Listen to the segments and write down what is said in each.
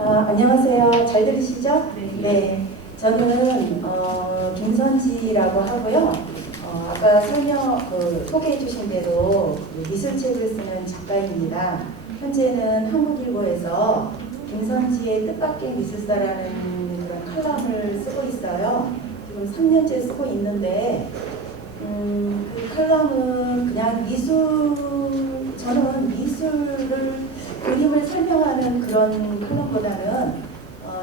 안녕하세요. 잘 들으시죠? 네. 네. 저는 김선지라고 하고요. 아까 소개해 주신 대로 미술책을 쓰는 작가입니다. 현재는 한국일보에서 김선지의 뜻밖의 미술사라는 그런 칼럼을 쓰고 있어요. 지금 3년째 쓰고 있는데 그 칼럼은 그냥 저는 그림을 설명하는 그런 칼럼보다는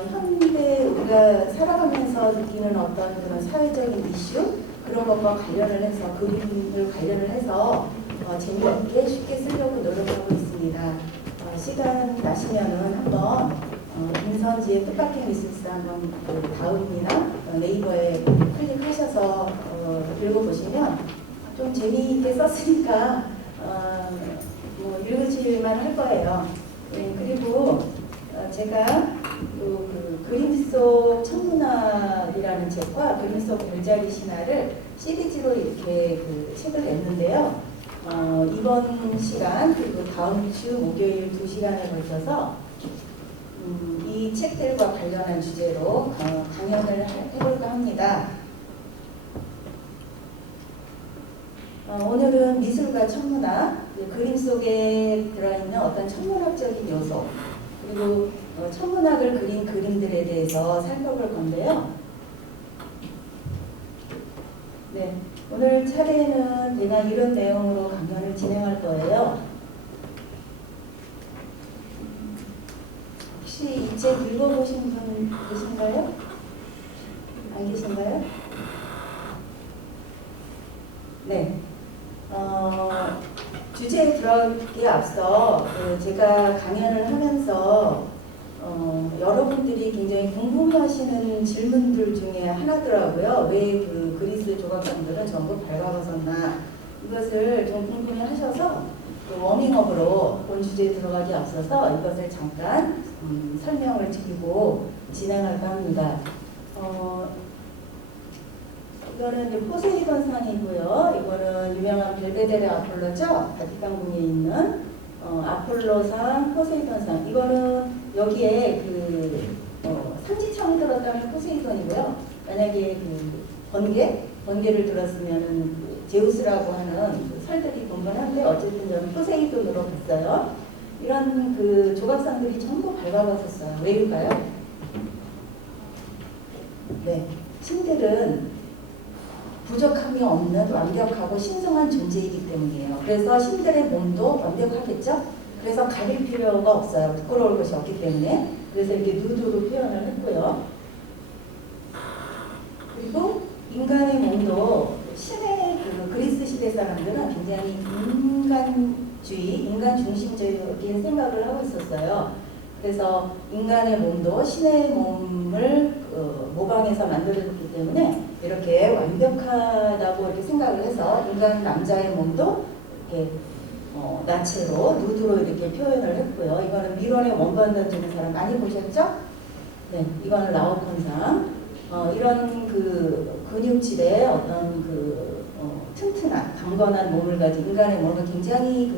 현대 우리가 살아가면서 느끼는 어떤 그런 사회적인 이슈 그런 것과 관련을 해서 그림을 관련을 해서 재미있게 쉽게 쓰려고 노력하고 있습니다. 시간 나시면은 한번 김선지의 뜻밖의 미술사 한번 다음이나 네이버에 클릭하셔서 읽어보시면 좀 재미있게 썼으니까 읽으실만 할 거예요. 그리고 제가 또 그 그림 속 천문학이라는 책과 그림 속 별자리 신화를 시리즈로 이렇게 책을 냈는데요. 이번 시간 그리고 다음 주 목요일 2시간에 걸쳐서 이 책들과 관련한 주제로 강연을 해볼까 합니다. 오늘은 미술과 천문학, 그림 속에 들어있는 어떤 천문학적인 요소, 그리고 천문학을 그린 그림들에 대해서 살펴볼 건데요. 네, 오늘 차례는 대략 이런 내용으로 강연을 진행할 거예요. 혹시 이 책 읽어보신 분 계신가요? 안 계신가요? 네. 주제에 들어가기에 앞서 제가 강연을 하면서 여러분들이 굉장히 궁금하시는 질문들 중에 하나더라고요. 왜 그 그리스 조각상들은 전부 발가벗었나 이것을 좀 궁금해하셔서 워밍업으로 본 주제에 들어가기 앞서서 이것을 잠깐 설명을 드리고 진행할까 합니다. 이거는 이제 포세이돈 상이고요. 이거는 유명한 벨베데레 아폴로죠. 바티칸궁에 있는 아폴로상, 포세이돈상. 이거는 여기에 삼지창을 들었다면 포세이돈이고요. 만약에 번개를 들었으면은 제우스라고 하는 설들이 분분한데 어쨌든 저는 포세이돈으로 봤어요. 이런 조각상들이 전부 발가벗었어요. 왜일까요? 네, 신들은 부족함이 없는 완벽하고 신성한 존재이기 때문이에요. 그래서 신들의 몸도 완벽하겠죠? 그래서 가릴 필요가 없어요. 부끄러울 것이 없기 때문에. 그래서 이렇게 누드로 표현을 했고요. 그리고 인간의 몸도 신의 그리스 시대 사람들은 굉장히 인간 중심적인 생각을 하고 있었어요. 그래서 인간의 몸도 신의 몸을 모방해서 만들어졌기 때문에 이렇게 완벽하다고 이렇게 생각을 해서 인간 남자의 몸도 이렇게 나체로 누드로 이렇게 표현을 했고요. 이거는 미론의 원반 던지는 사람 많이 보셨죠? 네, 이거는 라오콘상. 이런 근육질의 어떤 튼튼한 강건한 몸을 가진 인간의 몸을 굉장히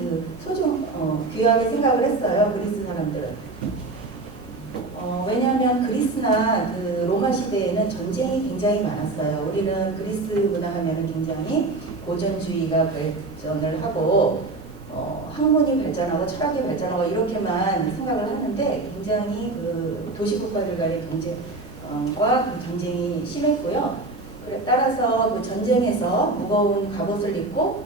귀하게 생각을 했어요. 그리스 사람들은. 왜냐하면 그리스나 로마 시대에는 전쟁이 굉장히 많았어요. 우리는 그리스 문화 하면 굉장히 고전주의가 발전을 하고 학문이 발전하고 철학이 발전하고 이렇게만 생각을 하는데 굉장히 도시국가들 간의 경쟁과 경쟁이 심했고요. 따라서 전쟁에서 무거운 갑옷을 입고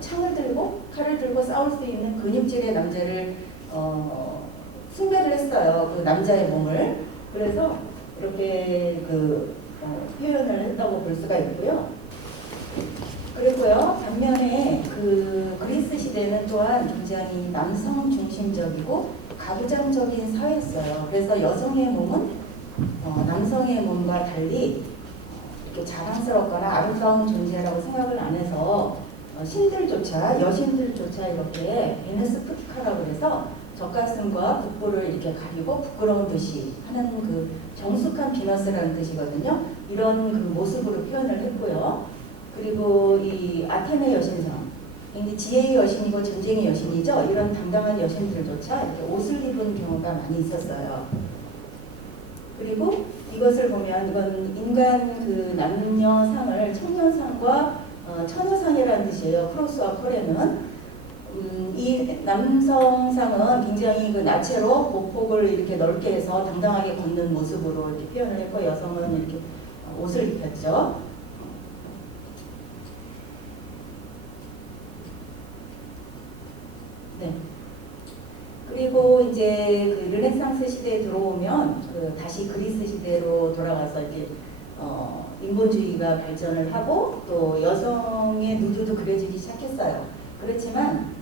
창을 들고 칼을 들고 싸울 수 있는 근육질의 남자를 숭배를 했어요. 남자의 몸을. 그래서 이렇게 표현을 했다고 볼 수가 있고요. 그리고요, 반면에 그리스 시대는 또한 굉장히 남성 중심적이고 가부장적인 사회였어요. 그래서 여성의 몸은 남성의 몸과 달리 이렇게 자랑스럽거나 아름다운 존재라고 생각을 안 해서 여신들조차 이렇게 베네스 푸티카라고 해서 젖가슴과 복부를 이렇게 가리고 부끄러운 듯이 하는 정숙한 비너스라는 뜻이거든요. 이런 모습으로 표현을 했고요. 그리고 이 아테네 여신상, 지혜의 여신이고 전쟁의 여신이죠. 이런 당당한 여신들조차 이렇게 옷을 입은 경우가 많이 있었어요. 그리고 이것을 보면 이건 인간 그 남녀상을 청년상과 처녀상이라는 뜻이에요. 크로스와 폴에는 이 남성상은 굉장히 그 나체로 보폭을 이렇게 넓게 해서 당당하게 걷는 모습으로 이렇게 표현을 했고, 여성은 이렇게 옷을 입혔죠. 네. 그리고 이제 그 르네상스 시대에 들어오면 다시 그리스 시대로 돌아가서 이제 인본주의가 발전을 하고 또 여성의 누드도 그려지기 시작했어요. 그렇지만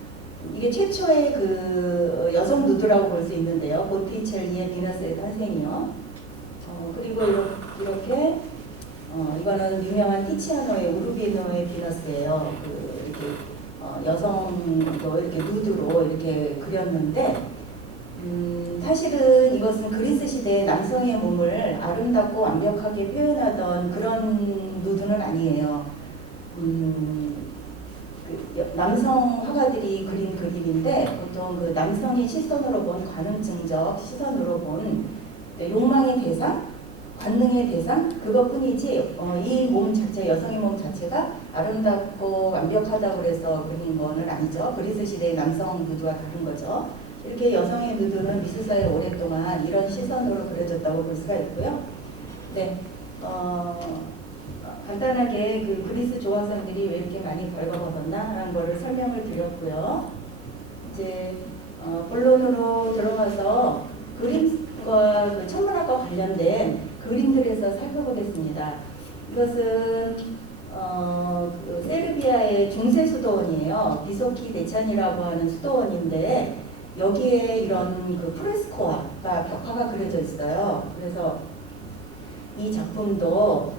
이게 최초의 그 여성 누드라고 볼 수 있는데요. 보티첼리의 비너스의 탄생이요. 그리고 이렇게 이거는 유명한 티치아노의 우르비노의 비너스예요. 이렇게 여성도 이렇게 누드로 이렇게 그렸는데, 사실은 이것은 그리스 시대의 남성의 몸을 아름답고 완벽하게 표현하던 그런 누드는 아니에요. 남성 화가들이 그린 그림인데, 보통 그 남성의 시선으로 본 관음증적 시선으로 본 욕망의 대상, 관능의 대상, 그것뿐이지 이 몸 자체, 여성의 몸 자체가 아름답고 완벽하다고 해서 그린 거는 아니죠. 그리스 시대의 남성 누드와 다른 거죠. 이렇게 여성의 누드는 미술사에 오랫동안 이런 시선으로 그려졌다고 볼 수가 있고요. 네, 간단하게 그 그리스 조각상들이 왜 이렇게 많이 벌거벗었나 하는 거를 설명을 드렸고요. 이제 본론으로 들어가서 그림과 그 천문학과 관련된 그림들에서 살펴보겠습니다. 이것은 그 세르비아의 중세 수도원이에요. 비소키 데찬이라고 하는 수도원인데, 여기에 이런 그 프레스코화가 벽화가 그려져 있어요. 그래서 이 작품도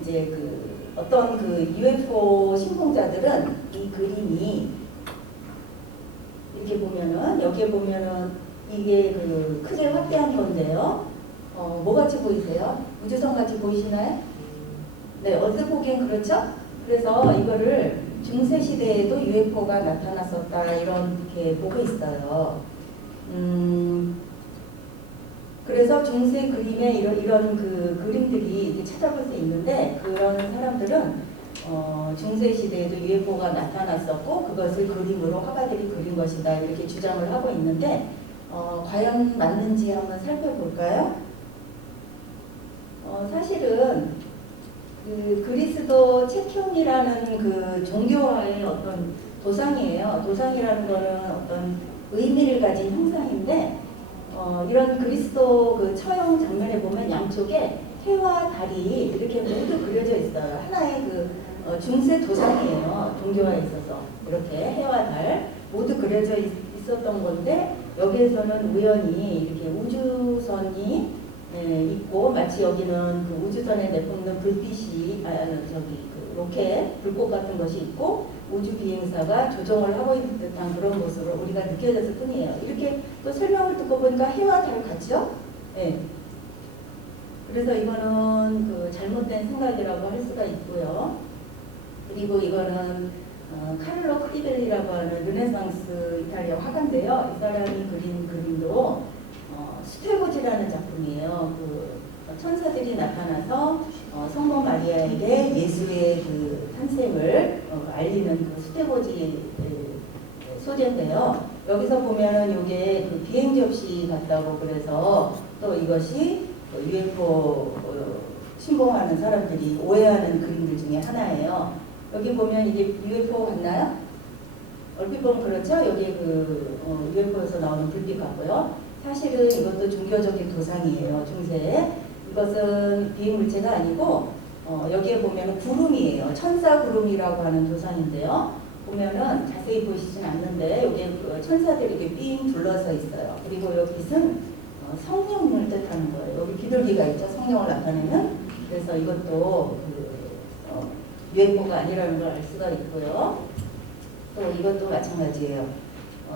이제 그 어떤 그 UFO 신공자들은 이 그림이 이렇게 보면은, 여기에 보면은 이게 그 크게 확대한 건데요. 뭐 같이 보이세요? 우주선 같이 보이시나요? 네, 얼핏 보기엔 그렇죠? 그래서 이거를 중세 시대에도 UFO가 나타났었다 이렇게 보고 있어요. 그래서 중세 그림에 이런 그 그림들이 찾아볼 수 있는데, 그런 사람들은 중세 시대에도 UFO가 나타났었고 그것을 그림으로 화가들이 그린 것이다 이렇게 주장을 하고 있는데, 과연 맞는지 한번 살펴볼까요? 사실은 그 그리스도 체키온이라는 그 종교화의 어떤 도상이에요. 도상이라는 거는 어떤 의미를 가진 형상인데, 이런 그리스도 그 처형 장면에 보면 양쪽에 해와 달이 이렇게 모두 그려져 있어요. 하나의 그 중세 도상이에요. 종교화에 있어서 이렇게 해와 달 모두 그려져 있었던 건데, 여기에서는 우연히 이렇게 우주선이 있고, 마치 여기는 그 우주선에 내뿜는 불빛이 그 로켓 불꽃 같은 것이 있고, 우주 비행사가 조종을 하고 있는 듯한 그런 모습으로 우리가 느껴졌을 뿐이에요. 이렇게 또 설명을 듣고 보니까 해와 달 같죠? 네. 그래서 이거는 그 잘못된 생각이라고 할 수가 있고요. 그리고 이거는 카를로 크리벨리라고 하는 르네상스 이탈리아 화가인데요. 이 사람이 그린 그림도 수테고지라는 작품이에요. 그 천사들이 나타나서 성모 마리아에게 예수의 그 탄생을 알리는 그 수테고지 소재인데요. 여기서 보면은 이게 그 비행 접시 같다고, 그래서 또 이것이 UFO 신봉하는 사람들이 오해하는 그림들 중에 하나예요. 여기 보면 이게 UFO 같나요? 얼핏 보면 그렇죠? 여기 그 UFO에서 나오는 불빛 같고요. 사실은 이것도 종교적인 도상이에요. 중세에. 이것은 비행물체가 아니고 여기에 보면 구름이에요. 천사 구름이라고 하는 도상인데요. 보면은 자세히 보이시진 않는데 여기에 천사들이 이렇게 삥 둘러서 있어요. 그리고 이 빛은 성령을 뜻하는 거예요. 여기 비둘기가 있죠. 성령을 나타내는. 그래서 이것도 UFO가 아니라는 걸 알 수가 있고요. 또 이것도 마찬가지예요.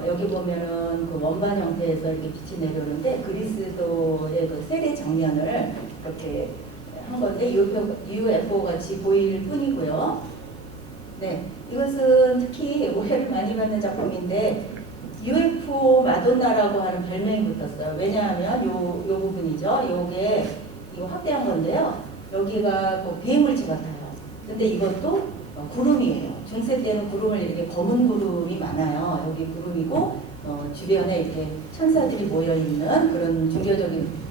여기 보면은 그 원반 형태에서 이렇게 빛이 내려오는데, 그리스도의 그 세례 장면을 이렇게 한 건데 UFO 같이 보일 뿐이고요. 네, 이것은 특히 오해를 많이 받는 작품인데, UFO 마돈나라고 하는 별명이 붙었어요. 왜냐하면 요 부분이죠. 요게 이거 확대한 건데요. 여기가 뭐 비행물체 같아요. 근데 이것도 구름이에요. 중세 때는 구름을 이렇게 검은 구름이 많아요. 여기 구름이고 주변에 이렇게 천사들이 모여 있는 그런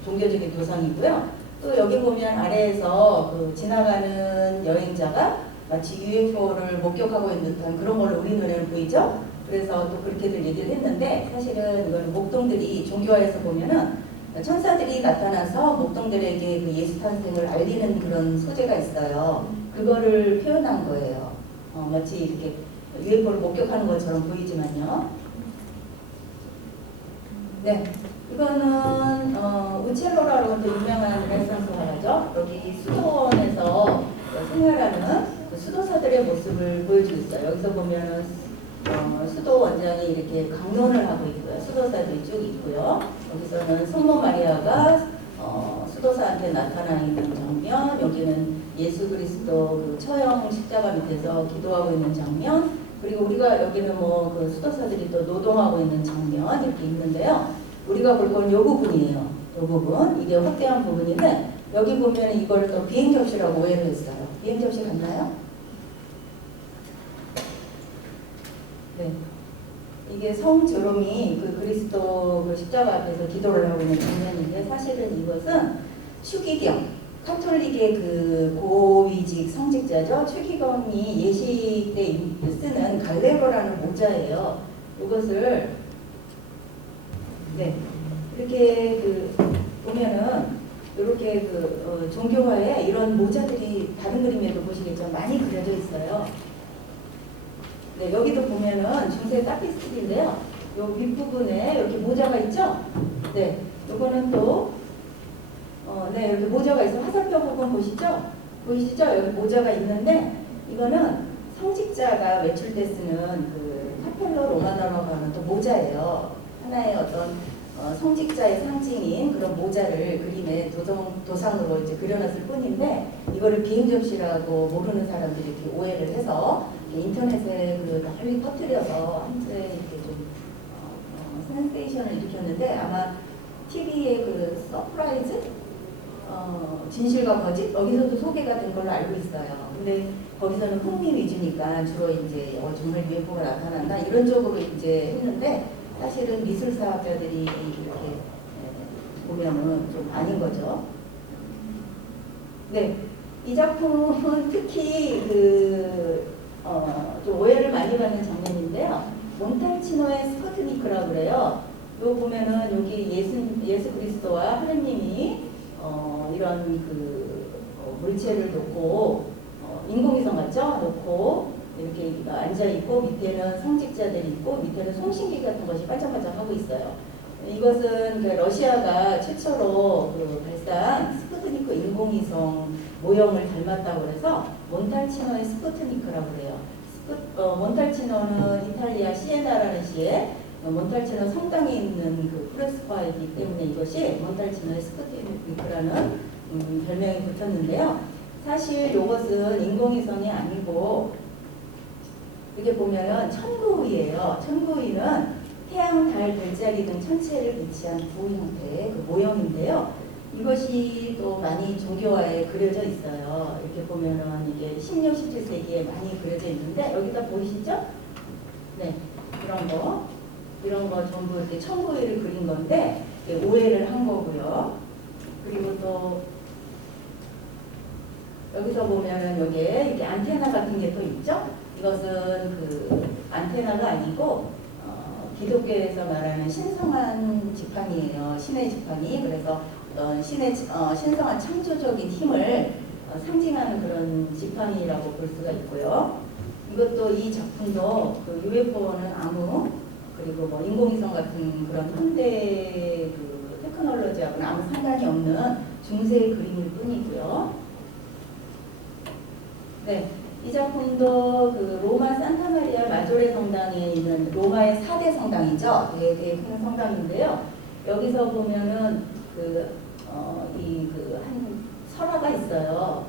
종교적인 도상이고요. 또 여기 보면 아래에서 그 지나가는 여행자가 마치 UFO를 목격하고 있는 듯한 그런 걸로 우리 눈에는 보이죠. 그래서 또 그렇게들 얘기를 했는데 사실은 이건 목동들이 종교화에서 보면은 천사들이 나타나서 목동들에게 그 예수 탄생을 알리는 그런 소재가 있어요. 그거를 표현한 거예요. 마치 이렇게 UFO를 목격하는 것처럼 보이지만요. 네, 이거는 우첼로라고 또 유명한 르네상스 화가죠. 여기 수도원에서 생활하는 그 수도사들의 모습을 보여주고 있어요. 여기서 보면은 수도 원장이 이렇게 강론을 하고 있고요. 수도사들이 쭉 있고요. 여기서는 성모 마리아가 수도사한테 나타나 있는 장면, 여기는 예수 그리스도 그 처형 십자가 밑에서 기도하고 있는 장면, 그리고 우리가 여기는 뭐 그 수도사들이 또 노동하고 있는 장면 이렇게 있는데요. 우리가 볼 건 이 부분이에요. 이 부분, 이게 확대한 부분인데 여기 보면 이걸 또 비행 접시라고 오해를 했어요. 비행 접시 같나요? 네. 이게 성 제롬이 그 그리스도 그 십자가 앞에서 기도를 하고 있는 장면인데 사실은 이것은 추기경, 카톨릭의 그 고위직 성직자죠. 추기경이 예식 때 쓰는 갈레로라는 모자예요. 이것을 네 이렇게 그 보면은 이렇게 그 종교화에 이런 모자들이 다른 그림에도 보시겠지만 많이 그려져 있어요. 네, 여기도 보면은 중세 타피스트리인데요. 요 윗부분에 이렇게 모자가 있죠? 네, 요거는 또, 네, 이렇게 모자가 있어. 화살표 부분 보시죠? 보이시죠? 여기 모자가 있는데, 이거는 성직자가 외출 때 쓰는 그 카펠러 로마노라고 하는 또 모자예요. 하나의 어떤 성직자의 상징인 그런 모자를 그림에 도상으로 이제 그려놨을 뿐인데, 이거를 비행접시라고 모르는 사람들이 이렇게 오해를 해서 인터넷에 그 널리 퍼뜨려서 한때 이렇게 좀 센세이션을 일으켰는데 아마 TV의 그 서프라이즈 진실과 거짓 여기서도 소개가 된 걸로 알고 있어요. 근데 거기서는 흥미 위주니까 주로 이제 정말 UFO가 나타난다 이런 쪽으로 이제 했는데 사실은 미술사학자들이 이렇게 보면은 좀 아닌 거죠. 네, 이 작품은 특히 좀 오해를 많이 받는 장면인데요. 몬탈치노의 스푸트니크라고 그래요. 요 보면은 여기 예수 그리스도와 하느님이 이런 그 물체를 놓고 인공위성 같죠? 놓고 이렇게 앉아 있고 밑에는 성직자들이 있고 밑에는 송신기 같은 것이 반짝반짝 하고 있어요. 이것은 그 러시아가 최초로 그 발사한 스푸트니크 인공위성 모형을 닮았다고 해서 몬탈치노의 스푸트니크라고 그래요. 몬탈치노는 이탈리아 시에나라는 시에 몬탈치노 성당에 있는 그 프레스파이기 때문에 이것이 몬탈치노의 스푸트니크라는 별명이 붙었는데요. 사실 이것은 인공위성이 아니고 이렇게 보면은 천구위예요. 천구위는 태양, 달, 별자리 등 천체를 배치한 구 형태의 그 모형인데요. 이것이 또 많이 종교화에 그려져 있어요. 이렇게 보면은 이게 16, 17세기에 많이 그려져 있는데 여기다 보이시죠? 네, 이런 거 전부 이렇게 천구위를 그린 건데 오해를 한 거고요. 그리고 또 여기서 보면은 여기에 이렇게 안테나 같은 게 또 있죠? 이것은 그 안테나가 아니고 기독교에서 말하는 신성한 지팡이에요. 신의 지팡이. 그래서 어떤 신성한 창조적인 힘을 상징하는 그런 지팡이라고 볼 수가 있고요. 이것도 이 작품도 그 UFO는 아무 그리고 뭐 인공위성 같은 그런 현대 그 테크놀로지하고는 아무 상관이 없는 중세의 그림일 뿐이고요. 네. 이 작품도 그 로마 산타마리아 마조레 성당에 있는 로마의 4대 성당이죠. 되게 큰 성당인데요. 여기서 보면은 한 설화가 있어요.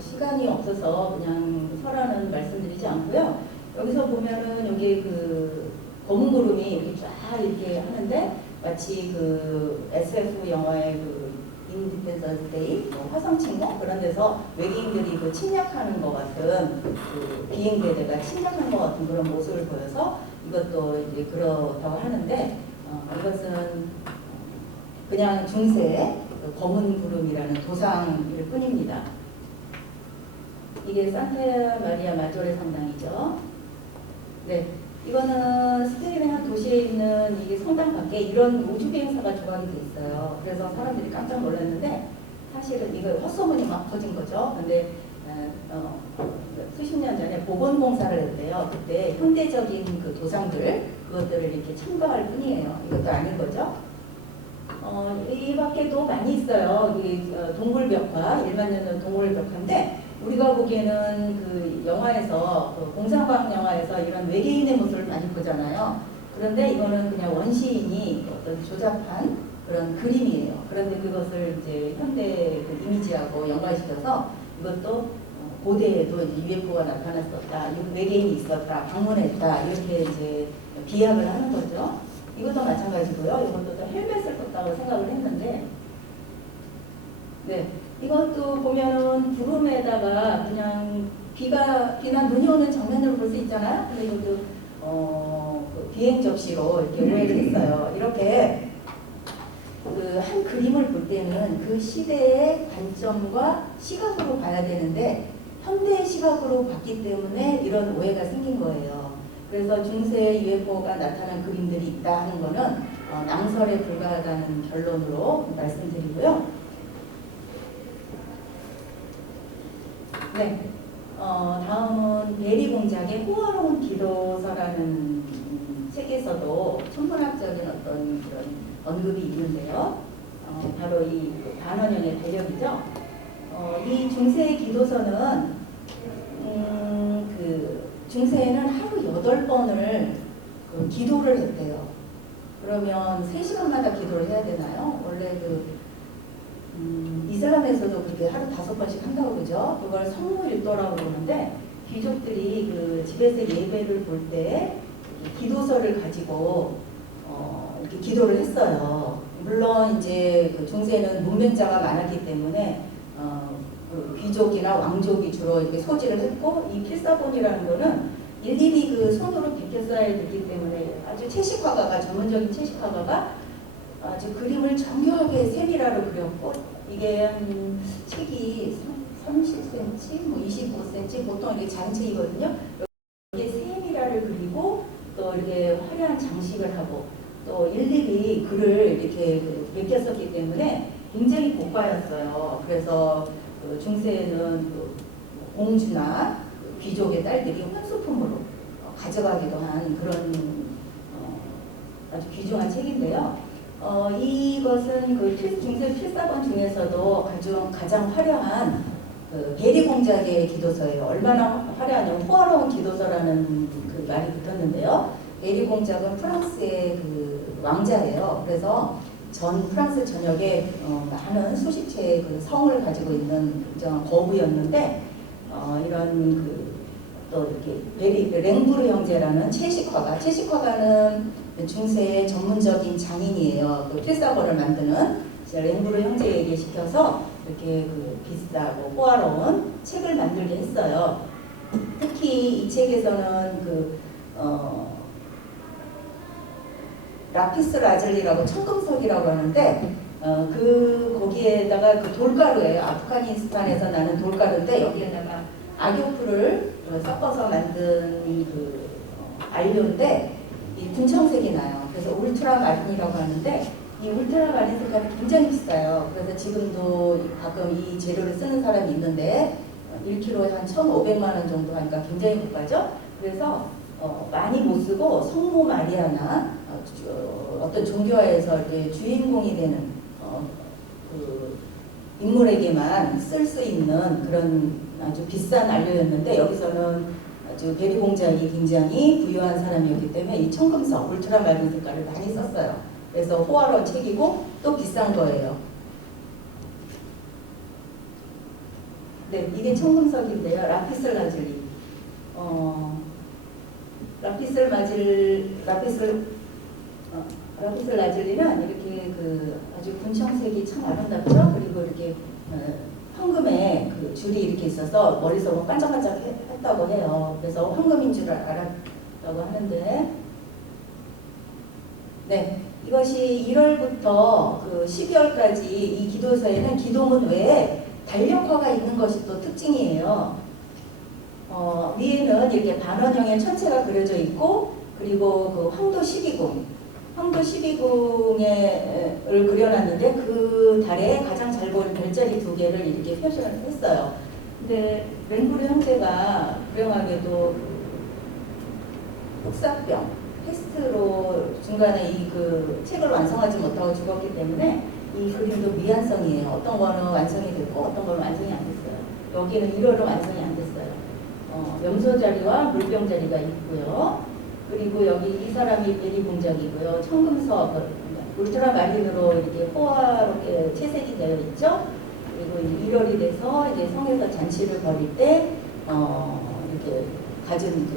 시간이 없어서 그냥 설화는 말씀드리지 않고요. 여기서 보면은 여기 그 검은 구름이 이렇게 쫙 이렇게 하는데 마치 그 SF 영화의 그 인디펜던스 데이, 화성 침공 그런 데서 외계인들이 그 침략하는 것 같은 그 비행대대가 침략하는 것 같은 그런 모습을 보여서 이것도 이제 그렇다고 하는데 이것은 그냥 중세의 그 검은 구름이라는 도상일 뿐입니다. 이게 산타 마리아 마조레 성당이죠. 네, 이거는 스페인의 한 도시에 있는 이게 성당 밖에 이런 우주 비행사가 조각이 돼 있어요. 그래서 사람들이 깜짝 놀랐는데 사실은 이거 헛소문이 막 퍼진 거죠. 근데 수십 년 전에 보건공사를 했대요. 그때 현대적인 그 도상들 그것들을 이렇게 첨가할 뿐이에요. 이것도 아닌 거죠. 이 밖에도 많이 있어요. 동굴벽화, 1만 년 동굴벽화인데 우리가 보기에는 그 영화에서 그 공상과학 영화에서 이런 외계인의 모습을 많이 보잖아요. 그런데 이거는 그냥 원시인이 어떤 조잡한 그런 그림이에요. 그런데 그것을 이제 현대 그 이미지하고 연관시켜서 이것도 고대에도 이제 UFO가 나타났었다, 외계인이 있었다, 방문했다 이렇게 이제 비약을 하는 거죠. 이것도 마찬가지고요. 이것도 헬멧을 썼다고 생각을 했는데, 네, 이것도 보면은 구름에다가 그냥 비나 눈이 오는 정면으로 볼 수 있잖아요. 근데 이것도 그 비행 접시로 이렇게 오해를 했어요. 이렇게 그 한 그림을 볼 때는 그 시대의 관점과 시각으로 봐야 되는데 현대의 시각으로 봤기 때문에 이런 오해가 생긴 거예요. 그래서 중세 UFO가 나타난 그림들이 있다 하는 거는 낭설에 불과하다는 결론으로 말씀드리고요. 네, 다음은 베리 공작의 호화로운 기도서라는 책에서도 천문학적인 어떤 그런 언급이 있는데요. 바로 이 반원형의 대력이죠. 이 중세의 기도서는 그 중세에는 하루 8번을 그 기도를 했대요. 그러면 3시간마다 기도를 해야 되나요? 원래 이슬람에서도 그렇게 하루 5번씩 한다고 그러죠. 그걸 성무일도라고 그러는데 귀족들이 그 집에서 예배를 볼 때 기도서를 가지고 이렇게 기도를 했어요. 물론 이제 그 중세는 문맹자가 많았기 때문에 그 귀족이나 왕족이 주로 이렇게 소지를 했고 이 필사본이라는 거는 일일이 그 손으로 비켜써야 되기 때문에 아주 채식화가가 전문적인 채식화가가 아주 그림을 정교하게 세밀하게 그렸고 이게 한 책이 30cm, 뭐 25cm 보통 이게 장책이거든요. 이게 세밀하게 그리고 또 이렇게 화려한 장식을 하고 또 일일이 글을 이렇게 베꼈었기 때문에 굉장히 고가였어요. 그래서 그 중세에는 그 공주나 그 귀족의 딸들이 혼수품으로 가져가기도 한 그런 아주 귀중한 책인데요. 이것은 그 중세 필사본 중에서도 가장 화려한 그 베리 공작의 기도서예요. 얼마나 화려하냐면 호화로운 기도서라는 그 말이 붙었는데요. 베리 공작은 프랑스의 그 왕자예요. 그래서 전 프랑스 전역에 많은 수십 채의 그 성을 가지고 있는 굉장한 거부였는데 이런 그 또 이렇게 랭부르 형제라는 채식화가는 중세의 전문적인 장인이에요. 그 필사본을 만드는 랭부르 형제에게 시켜서 이렇게 그 비싸고 호화로운 책을 만들게 했어요. 특히 이 책에서는 그 라피스 라즐리라고 청금석이라고 하는데 거기에다가 그 돌가루예요. 아프가니스탄에서 나는 돌가루인데 여기에다가 악효프를 섞어서 만든 그 안료인데 이 분청색이 나요. 그래서 울트라마린이라고 하는데 이 울트라마린 색깔이 굉장히 비싸요. 그래서 지금도 가끔 이 재료를 쓰는 사람이 있는데 1kg에 한 1,500만 원 정도 하니까 굉장히 고가죠. 그래서 많이 못 쓰고 성모 마리아나 어떤 종교화에서 이렇게 주인공이 되는 그 인물에게만 쓸 수 있는 그런 아주 비싼 안료였는데 여기서는 아주 베리 공작이 굉장히 부유한 사람이었기 때문에 이 청금석, 울트라마린 색깔을 많이 썼어요. 그래서 호화로운 책이고 또 비싼 거예요. 네, 이게 청금석인데요. 라피스 라즐리. 라피스 라즐리는 이렇게 그 아주 군청색이 참 아름답죠. 그리고 이렇게 황금에 그 줄이 이렇게 있어서 머릿속은 반짝반짝 했다고 해요. 그래서 황금인 줄 알았다고 하는데, 네, 이것이 1월부터 그 12월까지 이 기도서에는 기도문 외에 달력화가 있는 것이 또 특징이에요. 위에는 이렇게 반원형의 천체가 그려져 있고, 그리고 그 황도 12궁을 그려놨는데 그 달에 가장 잘 보이는 별자리 2개를 이렇게 표시를 했어요. 근데 랭구르 형제가 불행하게도 흑사병, 패스트로 중간에 이 그 책을 완성하지 못하고 죽었기 때문에 이 그림도 미완성이에요. 어떤 거는 완성이 됐고 어떤 거는 완성이 안 됐어요. 여기는 1월은 완성이 안 됐어요. 염소 자리와 물병 자리가 있고요. 그리고 여기 이 사람이 베리 공작이고요. 청금석, 울트라마린으로 이렇게 호화롭게 채색이 되어 있죠. 그리고 이제 1월이 돼서 이제 성에서 잔치를 벌일 때 이렇게 가진 그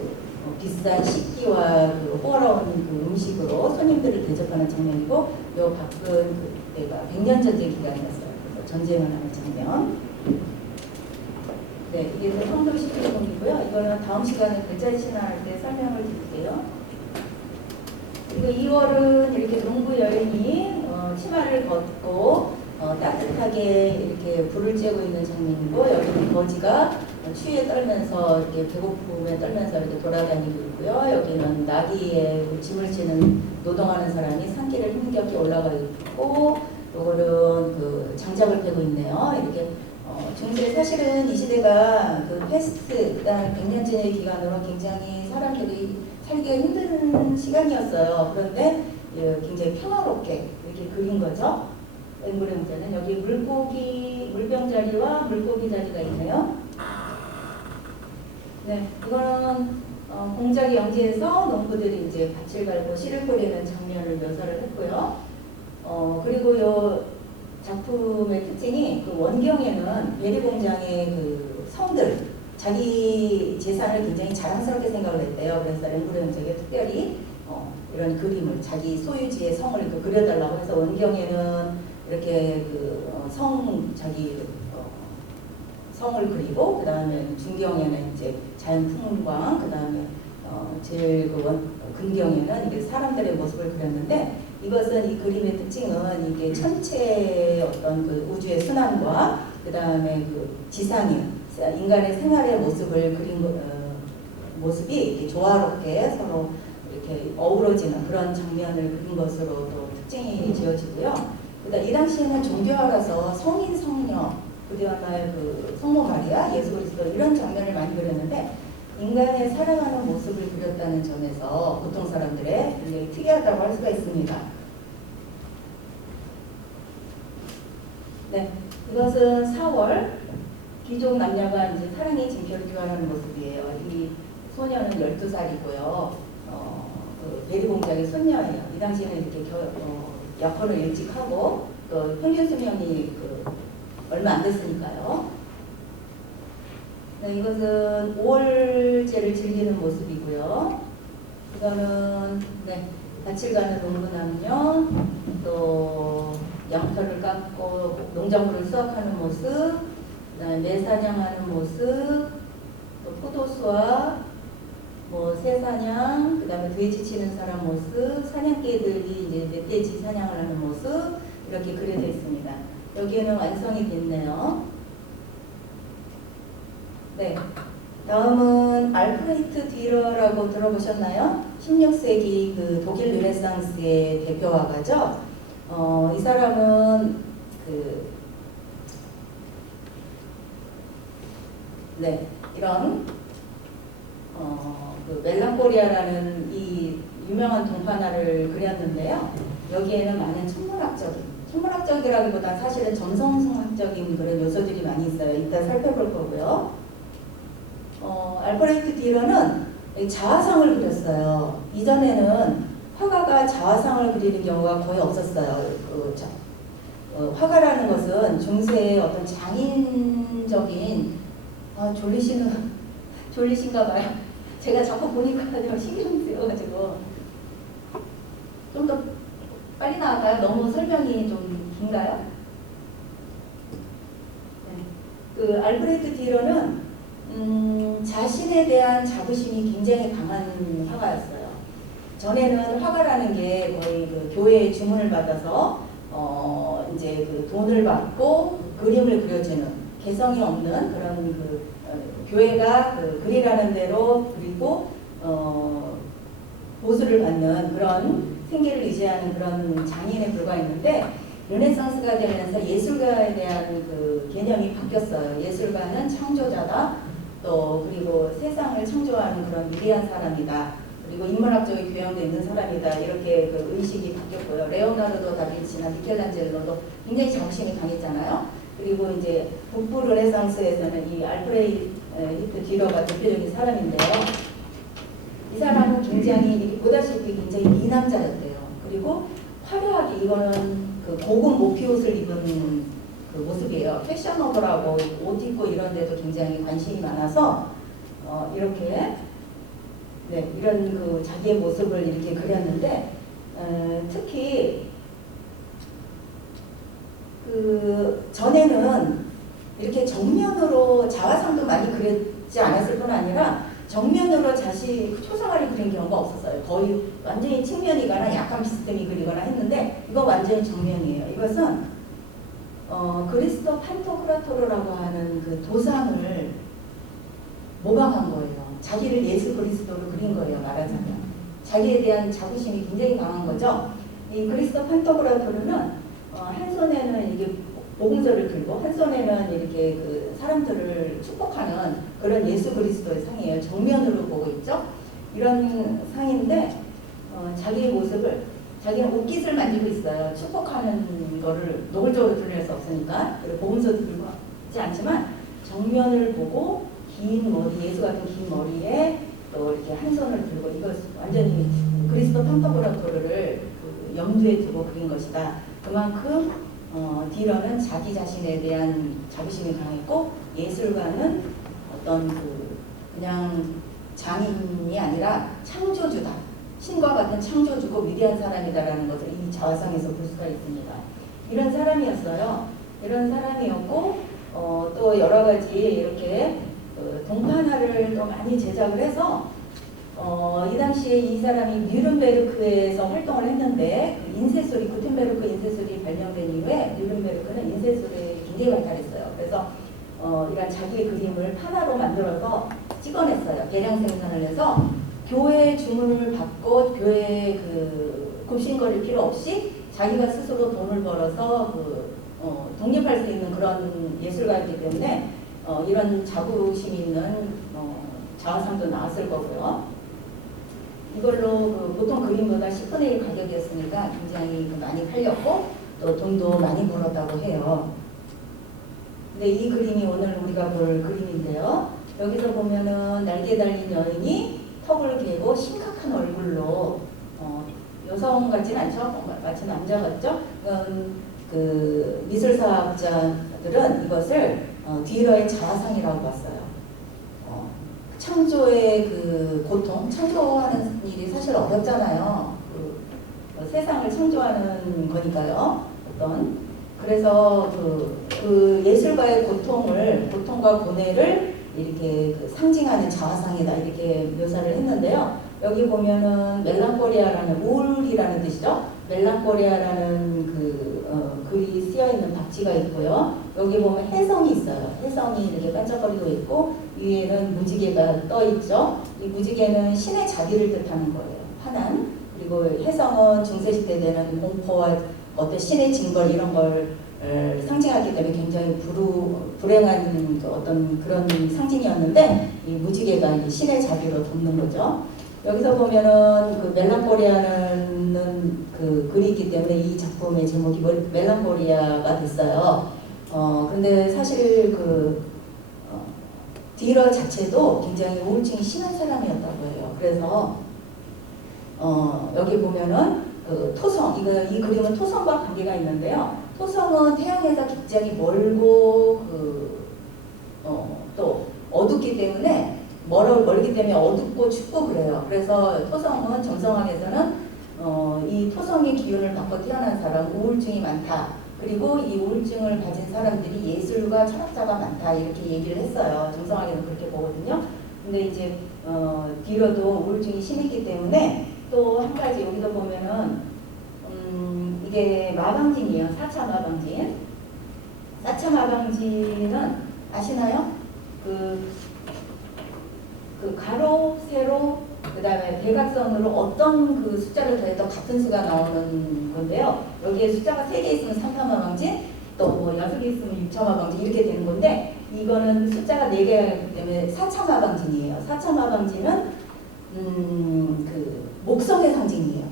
비싼 식기와 그 호화로운 그 음식으로 손님들을 대접하는 장면이고, 요 밖은 그때가 100년 전쟁 기간이었어요. 그래서 전쟁을 하는 장면. 네, 이게 성도 11종이고요. 이거는 다음 시간에 글자 신화할 때 설명을 드릴게요. 그리고 2월은 이렇게 농부 여인이 치마를 걷고 따뜻하게 이렇게 불을 쬐고 있는 장면이고, 여기는 거지가 추위에 떨면서 이렇게 배고픔에 떨면서 이렇게 돌아다니고 있고요. 여기는 나귀에 짐을 지는 노동하는 사람이 산길을 힘겹게 올라가 있고, 요거는 그 장작을 패고 있네요. 이렇게 중세 사실은 이 시대가 그 패스트, 그다음 100년 전의 기간으로 굉장히 사람들이 살기가 힘든 시간이었어요. 그런데 굉장히 평화롭게 이렇게 그린 거죠. 앵그레 문자는 여기 물병 자리와 물고기 자리가 있네요. 네, 이거는 공작이 연기해서 농부들이 이제 밭을 갈고 씨를 뿌리는 장면을 묘사를 했고요. 그리고 요 작품의 특징이 그 원경에는 베리 공장의 그 성들, 자기 재산을 굉장히 자랑스럽게 생각을 했대요. 그래서 랭구르 형제가 특별히 이런 그림을 자기 소유지의 성을 이렇게 그려달라고 해서 원경에는 이렇게 자기 성을 그리고, 그 다음에 중경에는 이제 자연 풍광, 그 다음에 제일 근경에는 이게 사람들의 모습을 그렸는데, 이것은 이 그림의 특징은 이게 천체의 어떤 그 우주의 순환과 그 다음에 그 지상인 인간의 생활의 모습을 그린 모습이 이렇게 조화롭게 서로 이렇게 어우러지는 그런 장면을 그린 것으로도 특징이 지어지고요. 그다음 이 당시에는 종교화라서 성인 성녀, 그다음에 그 성모 마리아, 예수 그리스도 이런 장면을 많이 그렸는데, 인간의 살아가는 모습을 그렸다는 점에서 보통 사람들의 굉장히 특이하다고 할 수가 있습니다. 네, 이것은 4월 귀족 남녀가 이제 사랑의 징표를 교환하는 모습이에요. 이 소녀는 12살이고요. 그 베리 공작의 손녀예요. 이 당시에는 이렇게 약혼을 일찍 하고 또 평균 수명이 얼마 안 됐으니까요. 네, 이것은 5월제를 즐기는 모습이고요. 이거는 네, 밭을 가는 농부 남녀, 또 양털을 깎고 농작물을 수확하는 모습, 그다음에 매사냥하는 모습, 또 포도수와 새사냥, 그다음에 돼지 치는 사람 모습, 사냥개들이 이제 멧돼지 사냥을 하는 모습, 이렇게 그려져 있습니다. 여기에는 완성이 됐네요. 네, 다음은 알프레히트 뒤러라고 들어보셨나요? 16세기 그 독일 르네상스의 대표 화가죠. 이 사람은 이런 그 멜랑코리아라는 이 유명한 동판화를 그렸는데요. 여기에는 많은 천문학적이라기보다 사실은 점성학적인 그런 요소들이 많이 있어요. 이따 살펴볼 거고요. 알프레히트 뒤러는 자화상을 그렸어요. 이전에는 화가가 자화상을 그리는 경우가 거의 없었어요. 화가라는 것은 중세의 어떤 장인적인 졸리신가 봐요. 제가 자꾸 보니까 좀 신경 쓰여가지고 좀 더 빨리 나갈까요? 너무 설명이 좀 긴가요? 네. 그 알프레드 디러는 자신에 대한 자부심이 굉장히 강한 화가였어요. 전에는 화가라는 게 거의 그 교회의 주문을 받아서 이제 그 돈을 받고 그림을 그려주는 개성이 없는 그런 교회가 그 그리라는 대로 그리고 보수를 받는 그런 생계를 유지하는 그런 장인에 불과했는데 르네상스가 되면서 예술가에 대한 그 개념이 바뀌었어요. 예술가는 창조자다. 또 그리고 세상을 창조하는 그런 위대한 사람이다. 그리고 인문학적인 교양도 있는 사람이다. 이렇게 그 의식이 바뀌었고요. 레오나르도 다빈치나 미켈란젤로도 굉장히 자부심이 강했잖아요. 그리고 이제 북부 르네상스에서는 이 알프레드 디러가 대표적인 사람인데요. 이 사람은 굉장히 보다시피 굉장히 미남자였대요. 그리고 화려하게 이거는 그 고급 모피옷을 입은 그 모습이에요. 패셔너블하고 옷 입고 이런 데도 굉장히 관심이 많아서 이렇게 네, 이런 그 자기의 모습을 이렇게 그렸는데 특히 그 전에는 이렇게 정면으로 자화상도 많이 그렸지 않았을 뿐 아니라 정면으로 자신 초상화를 그린 경우가 없었어요. 거의 완전히 측면이거나 약간 비스듬히 그리거나 했는데 이거 완전히 정면이에요. 이것은 그리스도 판토크라토르라고 하는 그 도상을 모방한 거예요. 자기를 예수 그리스도로 그린 거예요. 말하자면 자기에 대한 자부심이 굉장히 강한 거죠. 이 그리스도 판토크라토르는 한 손에는 이게 복음서를 들고 한 손에는 이렇게 그 사람들을 축복하는 그런 예수 그리스도의 상이에요. 정면으로 보고 있죠. 이런 상인데 자기의 모습을 자기는 옷깃을 만지고 있어요. 축복하는 거를 노골적으로 드러낼 수 없으니까. 그리고 복음서도 들고 있지 않지만 정면을 보고 긴 머리, 예수 같은 긴 머리에 또 이렇게 한 손을 들고 이거 완전히 그리스도 판토크라토르를 그 염두에 두고 그린 것이다. 그만큼 디러는 자기 자신에 대한 자부심이 강했고 예술가는 어떤 그냥 장인이 아니라 창조주다. 신과 같은 창조주고 위대한 사람이다라는 것을 이 자화상에서 볼 수가 있습니다. 이런 사람이었어요. 이런 사람이었고 또 여러 가지 이렇게 동판화를 또 많이 제작을 해서 이 당시에 이 사람이 뉘른베르크에서 활동을 했는데 그 인쇄술이 구텐베르크 인쇄술이 발명된 이후에 뉘른베르크는 인쇄술이 굉장히 발달했어요. 그래서 이런 자기의 그림을 판화로 만들어서 찍어냈어요. 대량 생산을 해서 교회 주문을 받고 교회 그 굽신거릴 필요 없이 자기가 스스로 돈을 벌어서 독립할 수 있는 그런 예술가이기 때문에 이런 자부심 있는 자화상도 나왔을 거고요. 이걸로 보통 그림보다 10분의 1 가격이었으니까 굉장히 많이 팔렸고 또 돈도 많이 벌었다고 해요. 근데 이 그림이 오늘 우리가 볼 그림인데요. 여기서 보면은 날개 달린 여인이 턱을 개고 심각한 얼굴로 여성 같진 않죠? 마치 남자 같죠? 그 미술사학자들은 이것을 디러의 자화상이라고 봤어요. 창조의 그 고통, 창조하는 일이 사실 어렵잖아요. 세상을 창조하는 거니까요. 그래서 그 예술가의 고통과 고뇌를 이렇게 상징하는 자화상이다 이렇게 묘사를 했는데요. 여기 보면은 멜랑콜리아라는 우울이라는 뜻이죠. 멜랑콜리아라는 글이 쓰여 있는 박지가 있고요. 여기 보면 혜성이 있어요. 혜성이 이렇게 반짝거리고 있고 위에는 무지개가 떠 있죠. 이 무지개는 신의 자비를 뜻하는 거예요. 환한. 그리고 혜성은 중세시대 때는 공포와 어떤 신의 징벌 이런 걸 상징하기 때문에 굉장히 불행한 어떤 그런 상징이었는데 이 무지개가 이제 신의 자비로 돕는 거죠. 여기서 보면은 그 멜랑콜리아는 그 글이 있기 때문에 이 작품의 제목이 멜랑콜리아가 됐어요. 근데 사실 디러 자체도 굉장히 우울증이 심한 사람이었다고 해요. 그래서 여기 보면은 토성, 이 그림은 토성과 관계가 있는데요. 토성은 태양에서 굉장히 멀고 또 어둡기 때문에 멀기 때문에 어둡고 춥고 그래요. 그래서 토성은 점성학에서는 이 토성의 기운을 받고 태어난 사람 우울증이 많다. 그리고 이 우울증을 가진 사람들이 예술가 철학자가 많다 이렇게 얘기를 했어요. 점성학에는 그렇게 보거든요. 근데 이제 뒤로도 우울증이 심했기 때문에 또 한 가지 여기도 보면은 이게 마방진이에요. 4차 마방진. 4차 마방진은 아시나요? 그 가로, 세로, 그 다음에 대각선으로 어떤 그 숫자를 더해도 같은 수가 나오는 건데요. 여기에 숫자가 3개 있으면 3차 마방진, 또 뭐 6개 있으면 6차 마방진 이렇게 되는 건데, 이거는 숫자가 4개이기 때문에 4차 마방진이에요. 4차 마방진은 그 목성의 상징이에요.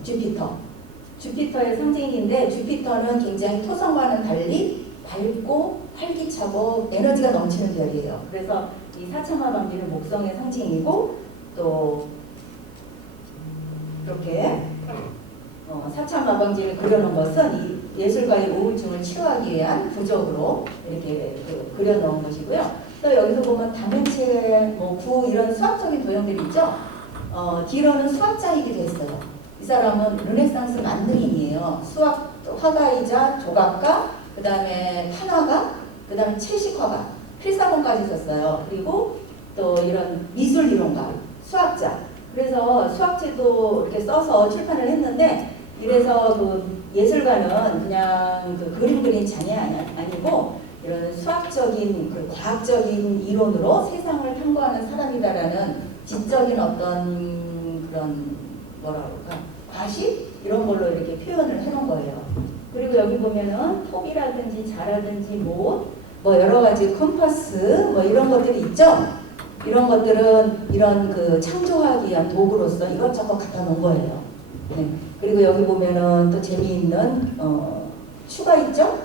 주피터의 상징인데, 주피터는 굉장히 토성과는 달리 밝고 활기차고 에너지가 넘치는 별이에요. 그래서 이 4차 마방진은 목성의 상징이고, 또 이렇게 4차 마방진을 그려놓은 것은 이 예술가의 우울증을 치유하기 위한 부적으로 이렇게 그려놓은 것이고요. 또 여기서 보면 다면체, 구 이런 수학적인 도형들이 있죠. 뒤로는 수학자이기도 했어요. 이 사람은 르네상스 만능인이에요. 수학 화가이자 조각가, 그 다음에 판화가, 그 다음에 채식화가, 필사본까지 썼어요. 그리고 또 이런 미술이론가, 수학자. 그래서 수학책도 이렇게 써서 출판을 했는데, 이래서 그 예술가는 그냥 그 그림 그린 장이 아니고 이런 수학적인 그 과학적인 이론으로 세상을 탐구하는 사람이다라는 지적인 어떤 그런 뭐라 그럴까 과식 이런 걸로 이렇게 표현을 해놓은 거예요. 그리고 여기 보면은 톱이라든지 자라든지 뭐 여러 가지 컴파스 뭐 이런 것들이 있죠. 이런 것들은 이런 그 창조하기 위한 도구로서 이것저것 갖다 놓은 거예요. 네. 그리고 여기 보면은 또 재미있는 추가 있죠?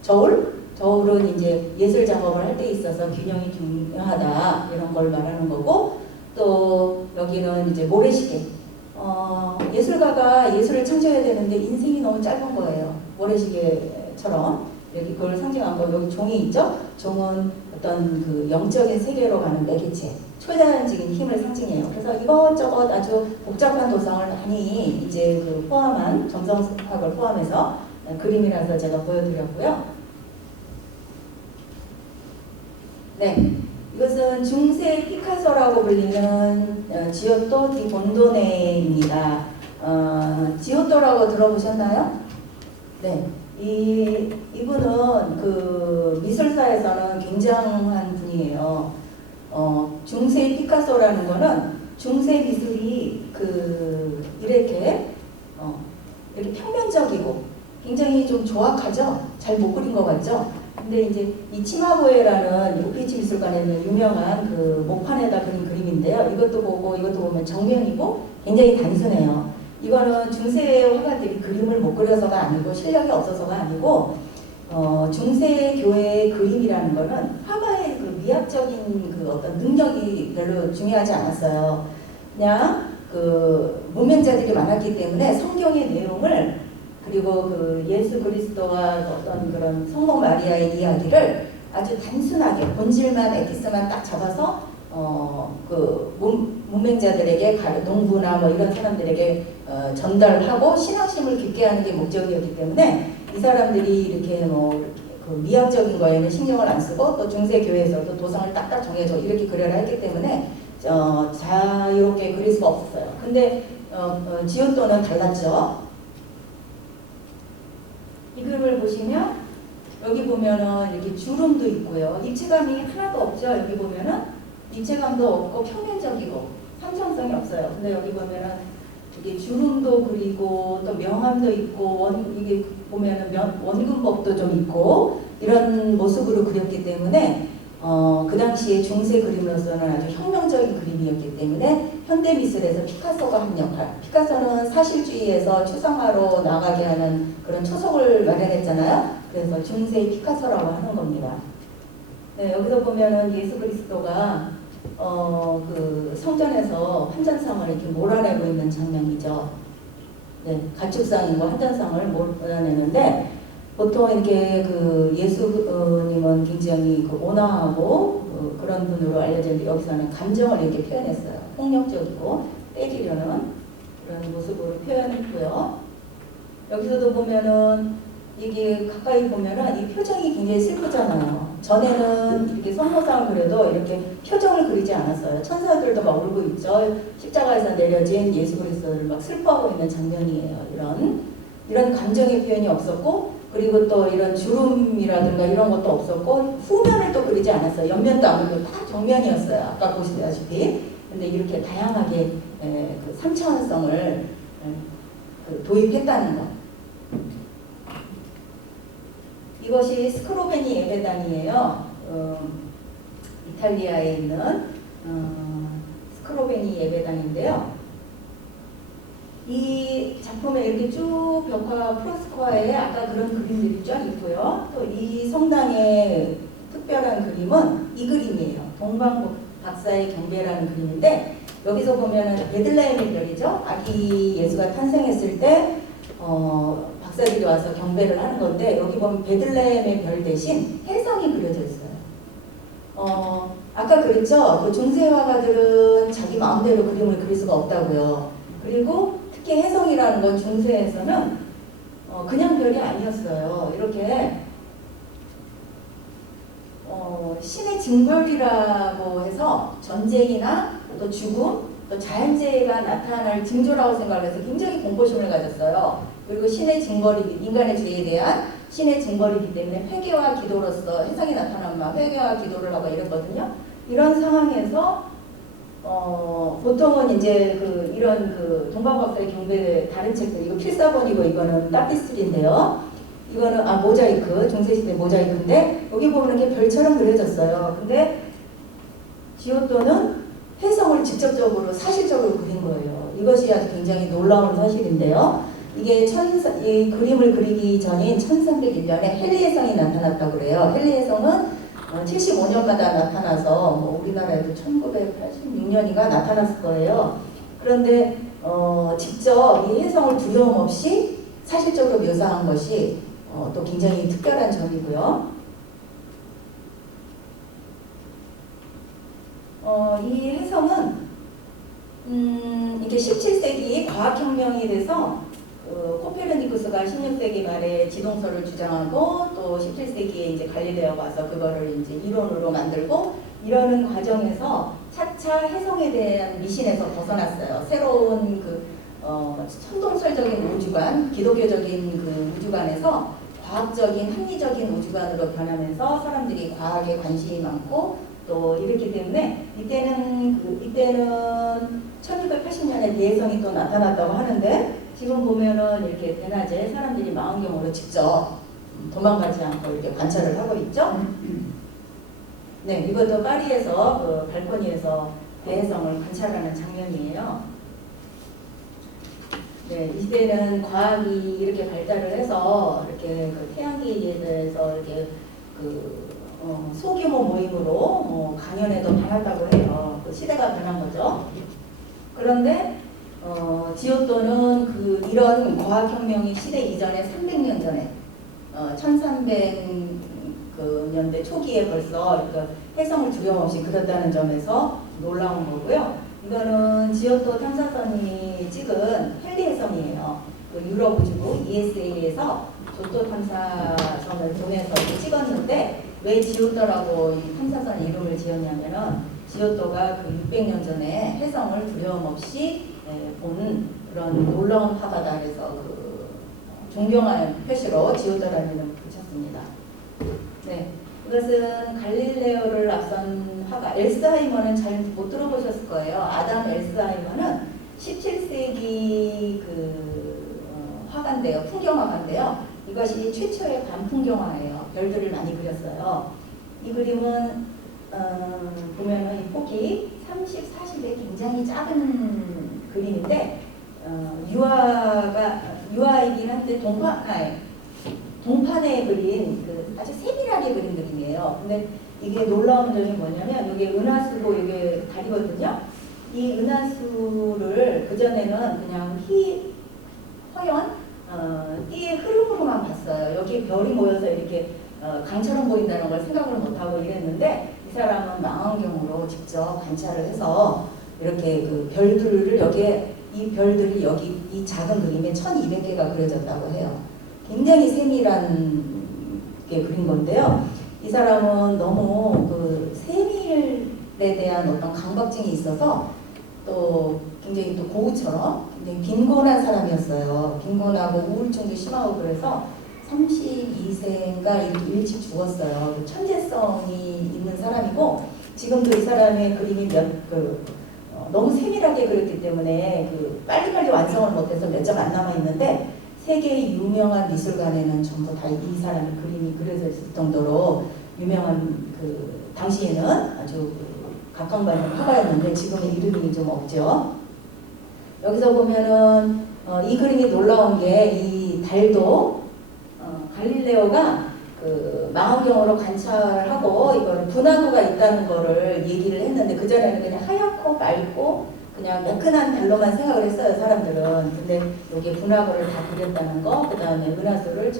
저울은 이제 예술 작업을 할 때 있어서 균형이 중요하다 이런 걸 말하는 거고, 또 여기는 이제 모래시계. 예술가가 예술을 창조해야 되는데 인생이 너무 짧은 거예요. 모래시계처럼 이렇게 그걸 상징한 거. 여기 종이 있죠? 종은 어떤 그 영적인 세계로 가는 매개체, 초자연적인 힘을 상징해요. 그래서 이것저것 아주 복잡한 도상을 많이 이제 그 포함한 점성학을 포함해서 그림이라서 제가 보여드렸고요. 네, 이것은 중세 피카소라고 불리는 지오토 디 본도네입니다. 지오토라고 들어보셨나요? 네. 이분은 그 미술사에서는 굉장한 분이에요. 중세 피카소라는 거는 중세 미술이 이렇게 평면적이고 굉장히 좀 조악하죠? 잘 못 그린 것 같죠? 근데 이제 이 치마고에라는 오피치 미술관에는 유명한 그 목판에다 그린 그림인데요. 이것도 보면 정면이고 굉장히 단순해요. 이거는 중세 화가들이 그림을 못 그려서가 아니고 실력이 없어서가 아니고 중세 교회의 그림이라는 거는 화가의 그 미학적인 그 어떤 능력이 별로 중요하지 않았어요. 그냥 그 문맹자들이 많았기 때문에 성경의 내용을 그리고 그 예수 그리스도와 어떤 그런 성모 마리아의 이야기를 아주 단순하게 본질만 에티스만 딱 잡아서 그 문맹자들에게 농부나 뭐 이런 사람들에게 전달하고 신앙심을 깊게 하는 게 목적이었기 때문에 이 사람들이 이렇게 그 미학적인 거에는 신경을 안 쓰고 또 중세 교회에서도 도상을 딱딱 정해줘 이렇게 그려라 했기 때문에 자유롭게 그릴 수가 없었어요. 근데 지오토는 달랐죠. 이 그림을 보시면 여기 보면은 이렇게 주름도 있고요. 입체감이 하나도 없죠. 여기 보면은 입체감도 없고 평면적이고 삼천성이 없어요. 근데 여기 보면은 이게 주름도 그리고 또 명암도 있고 이게 보면은 원근법도 좀 있고 이런 모습으로 그렸기 때문에 그 당시에 중세 그림으로서는 아주 혁명적인 그림이었기 때문에 현대 미술에서 피카소가 한 역할. 피카소는 사실주의에서 추상화로 나가게 하는 그런 초석을 마련했잖아요. 그래서 중세 피카소라고 하는 겁니다. 네, 여기서 보면은 예수 그리스도가 그 성전에서 환전상을 이렇게 몰아내고 있는 장면이죠. 네, 가축상이고 환전상을 몰아내는데 보통 이렇게 그 예수님은 굉장히 그 온화하고 그런 분으로 알려졌는데 여기서는 감정을 이렇게 표현했어요. 폭력적이고 때리려는 그런 모습으로 표현했고요. 여기서도 보면은 이게 가까이 보면은 이 표정이 굉장히 슬프잖아요. 전에는 이렇게 성모상을 그려도 이렇게 표정을 그리지 않았어요. 천사들도 막 울고 있죠. 십자가에서 내려진 예수 그리스도를 막 슬퍼하고 있는 장면이에요. 이런 감정의 표현이 없었고, 그리고 또 이런 주름이라든가 이런 것도 없었고, 후면을 또 그리지 않았어요. 옆면도 안 그리고 다 정면이었어요. 아까 보시다시피. 근데 이렇게 다양하게 그 3차원성을 도입했다는 것. 이것이 스크로베니 예배당이에요. 이탈리아에 있는 스크로베니 예배당인데요. 이 작품에 이렇게 쭉 벽화 프로스코아에 아까 그런 그림들이 쫙 있고요. 또 이 성당의 특별한 그림은 이 그림이에요. 동방 박사의 경배라는 그림인데, 여기서 보면은 베들레헴의 별이죠. 아기 예수가 탄생했을 때 박사들이 와서 경배를 하는 건데, 여기 보면 베들레헴의 별 대신 혜성이 그려져 있어요. 아까 그랬죠. 그 중세 화가들은 자기 마음대로 그림을 그릴 수가 없다고요. 그리고 특히 혜성이라는 건 중세에서는 그냥 별이 아니었어요. 이렇게 신의 징벌이라고 해서 전쟁이나 또 죽음, 또 자연재해가 나타날 징조라고 생각해서 굉장히 공포심을 가졌어요. 그리고 신의 징벌이, 인간의 죄에 대한 신의 징벌이기 때문에 회개와 기도로서 혜성이 나타나면 회개와 기도를 하고 이랬거든요. 이런 상황에서 보통은 이제 이런 동방박사의 경배 다른 책들, 이거 필사본이고 이거는 타피스트리인데요. 이거는 모자이크, 중세시대 모자이크인데 여기 보면 이게 별처럼 그려졌어요. 근데 지오토는 혜성을 직접적으로 사실적으로 그린 거예요. 이것이 아주 굉장히 놀라운 사실인데요. 이게 이 그림을 그리기 전인 1301년에 헨리혜성이 나타났다고 그래요. 헨리혜성은 75년마다 나타나서 우리나라에도 1986년인가 나타났을 거예요. 그런데 직접 이 혜성을 두려움 없이 사실적으로 묘사한 것이 또 굉장히 특별한 점이고요. 이 혜성은 이게 17세기 과학혁명이 돼서 코페르니쿠스가 16세기 말에 지동설을 주장하고 또 17세기에 이제 갈릴레오가 와서 그거를 이제 이론으로 만들고 이러는 과정에서 차차 혜성에 대한 미신에서 벗어났어요. 새로운 천동설적인 우주관, 기독교적인 그 우주관에서 과학적인 합리적인 우주관으로 변하면서 사람들이 과학에 관심이 많고 또 이렇기 때문에 이때는 1680년에 대혜성이 또 나타났다고 하는데, 지금 보면은 이렇게 대낮에 사람들이 망원경으로 직접 도망가지 않고 이렇게 관찰을 하고 있죠. 네, 이것도 파리에서 발코니에서 대혜성을 관찰하는 장면이에요. 네, 이때는 과학이 이렇게 발달을 해서 이렇게 태양계에 대해서 이렇게 소규모 모임으로 강연회도 많았다고 해요. 시대가 변한 거죠. 그런데 지오토는 이런 과학혁명이 시대 이전에 300년 전에 1300년대 초기에 벌써 혜성을 두려움 없이 그렸다는 점에서 놀라운 거고요. 이거는 지오토 탐사선이 찍은 헨리혜성이에요. 유럽 우주국 ESA에서 조토 탐사선을 보내서 찍었는데, 왜 지오토라고 이 탐사선 이름을 지었냐면은 지오토가 600년 전에 혜성을 두려움 없이 본 그런 놀라운 화가다 해서 존경하는 표시로 지오토라는 이름을 붙였습니다. 네, 이것은 갈릴레오를 앞선 화가 엘스하이머는 잘 못 들어보셨을 거예요. 아담 엘스하이머는 17세기 화가인데요, 풍경화가인데요. 이것이 최초의 반풍경화예요. 별들을 많이 그렸어요. 이 그림은 보면은 이 폭이 30, 40의 굉장히 작은 그림인데 유화이긴 한데 동판에 그린 아주 세밀하게 그린 그림이에요. 근데 이게 놀라운 점이 뭐냐면 이게 은하수고 이게 달이거든요. 이 은하수를 그전에는 그냥 허연 띠의 흐름으로만 봤어요. 여기 별이 모여서 이렇게 강처럼 보인다는 걸 생각을 못하고 이랬는데, 이 사람은 망원경으로 직접 관찰을 해서 이렇게 그 별들을 여기에 이 별들이 여기 이 작은 그림에 1200개가 그려졌다고 해요. 굉장히 세밀한 게 그린 건데요. 이 사람은 너무 그 세밀에 대한 어떤 강박증이 있어서 또 굉장히 또 고우처럼 굉장히 빈곤한 사람이었어요. 빈곤하고 우울증도 심하고 그래서 32세인가 이렇게 일찍 죽었어요. 천재성이 있는 사람이고 지금도 이 사람의 그림이 너무 세밀하게 그렸기 때문에 그 빨리빨리 완성을 못해서 몇 점 안 남아 있는데 세계의 유명한 미술관에는 전부 다 이 사람의 그림이 그려져 있을 정도로 유명한 그 당시에는 아주 그 각광받는 화가였는데 지금은 이름이 좀 없죠. 여기서 보면은 이 그림이 놀라운 게 이 달도 갈릴레오가 그 망원경으로 관찰하고 이걸 분화구가 있다는 거를 얘기를 했는데 그 전에는 그냥 하얗고 맑고 그냥 매끈한 달로만 생각을 했어요, 사람들은. 근데 여기에 분화구를 다 그렸다는 거, 그 다음에 은하수를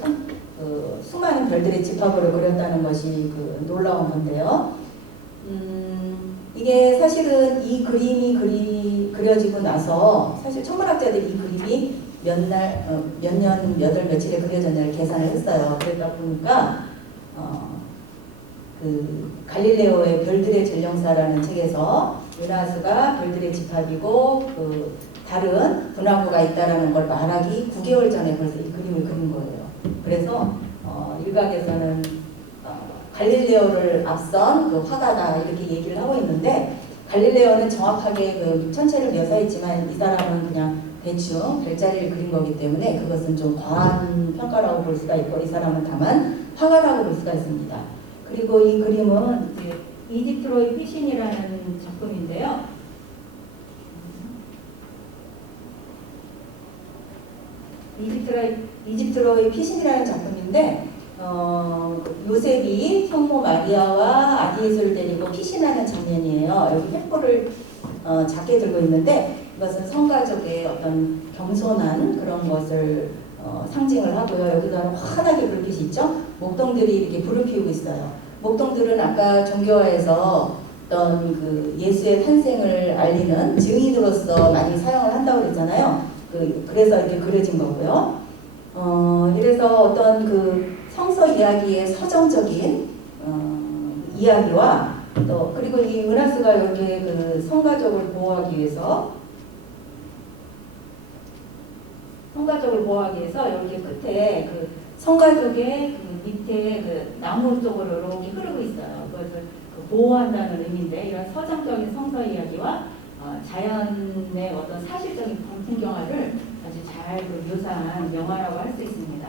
수많은 별들의 집합으로 그렸다는 것이 그 놀라운 건데요. 이게 사실은 이 그림이 그려지고 나서 사실 천문학자들이 이 그림이 몇 년, 몇 월, 며칠에 그려졌냐를 계산을 했어요. 그러다 보니까 그 갈릴레오의 별들의 전령사라는 책에서 은하수가 별들의 집합이고 그 달은 분화구가 있다라는 걸 말하기 9개월 전에 벌써 이 그림을 그린 거예요. 그래서 일각에서는 갈릴레오를 앞선 그 화가다 이렇게 얘기를 하고 있는데 갈릴레오는 정확하게 그 천체를 묘사했지만 이 사람은 그냥 대충 별자리를 그린 거기 때문에 그것은 좀 과한 평가라고 볼 수가 있고 이 사람은 다만 화가라고 볼 수가 있습니다. 그리고 이 그림은 이집트로의 피신이라는 작품인데요. 이집트로의 피신이라는 작품인데 요셉이 성모 마리아와 아기 예수를 데리고 피신하는 장면이에요. 여기 횃불을 작게 들고 있는데 이것은 성가족의 어떤 겸손한 그런 것을 상징을 하고요. 여기도 환하게 불빛이 있죠. 목동들이 이렇게 불을 피우고 있어요. 목동들은 아까 종교화에서 어떤 그 예수의 탄생을 알리는 증인으로서 많이 사용을 한다고 그랬잖아요. 그래서 이렇게 그려진 거고요. 이래서 어떤 그 성서 이야기의 서정적인 이야기와 또 그리고 이 은하수가 이렇게 그 성가족을 보호하기 위해서 이렇게 끝에 그 성가족의 그 밑에 그 나무 쪽으로 이렇게 흐르고 있어요. 그것을 보호한다는 의미인데 이런 서정적인 성서 이야기와 자연의 어떤 사실적인 풍경화를 아주 잘 묘사한 영화라고 할 수 있습니다.